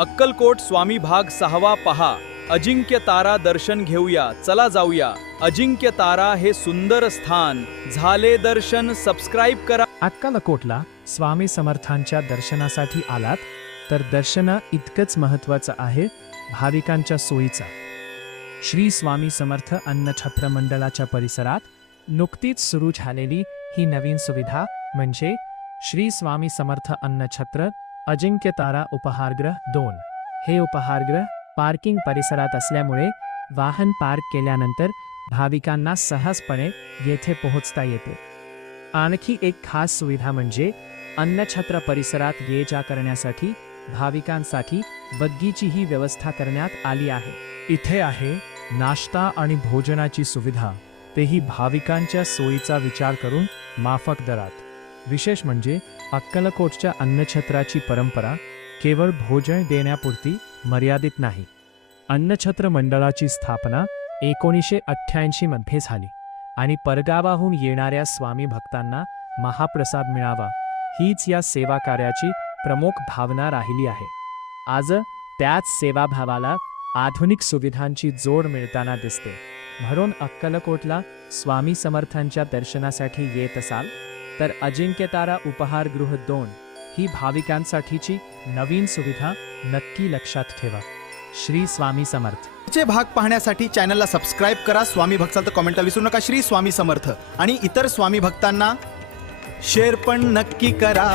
अक्कलकोट स्वामी भाग 6 पहा. अजिंक्य तारा दर्शन घेऊया, चला जाऊया. अजिंक्य तारा हे सुंदर स्थान. झाले दर्शन, सबस्क्राईब करा. अक्कलकोटला स्वामी समर्थांच्या दर्शनासाठी आलात तर दर्शन इतकंच महत्त्वाचं आहे भाविकांच्या सोयीचा. श्री स्वामी समर्थ अन्नछत्र मंडळाच्या परिसरात नुकतीच सुरू झालेली ही नवीन सुविधा म्हणजे श्री स्वामी समर्थ अन्नछत्र अजिंक्य तारा उपहारगृह 2. हे उपहारगृह पार्किंग परिसरात असल्यामुळे वाहन पार्क केल्यानंतर भाविकांना सहजपणे येथे पोहोचता येते. आणखी एक खास सुविधा म्हणजे अन्नछत्र परिसरात ये जा करण्यासाठी भाविकांसाठी बग्गीचीही व्यवस्था करण्यात आली आहे. इथे आहे नाश्ता आणि भोजनाची सुविधा, तेही भाविकांच्या सोयीचा विचार करून माफक दरात. विशेष म्हणजे अक्कलकोटच्या अन्नछत्राची परंपरा केवळ भोजन देण्यापुरती मर्यादित नाही. अन्नछत्र मंडळाची स्थापना 1988 मध्ये झाली आणि परगावाहून येणाऱ्या स्वामी भक्तांना महाप्रसाद मिळावा हीच या सेवा कार्याची प्रमुख भावना राहिली आहे. आज त्याच सेवाभावाला आधुनिक सुविधांची जोड मिळताना दिसते. म्हणून अक्कलकोटला स्वामी समर्थांच्या दर्शनासाठी येत असाल तर अजिंक्य तारा उपहारगृह 2 ही भाविकांसाठीची नवीन सुविधा नक्की लक्षात ठेवा. श्री स्वामी समर्थ. चे भाग पाहण्यासाठी चॅनलला सबस्क्राईब करा. स्वामी भक्तांचं तर कमेंटला विसरू नका. श्री स्वामी समर्थ आणि इतर स्वामी भक्तांना शेअर पण नक्की करा.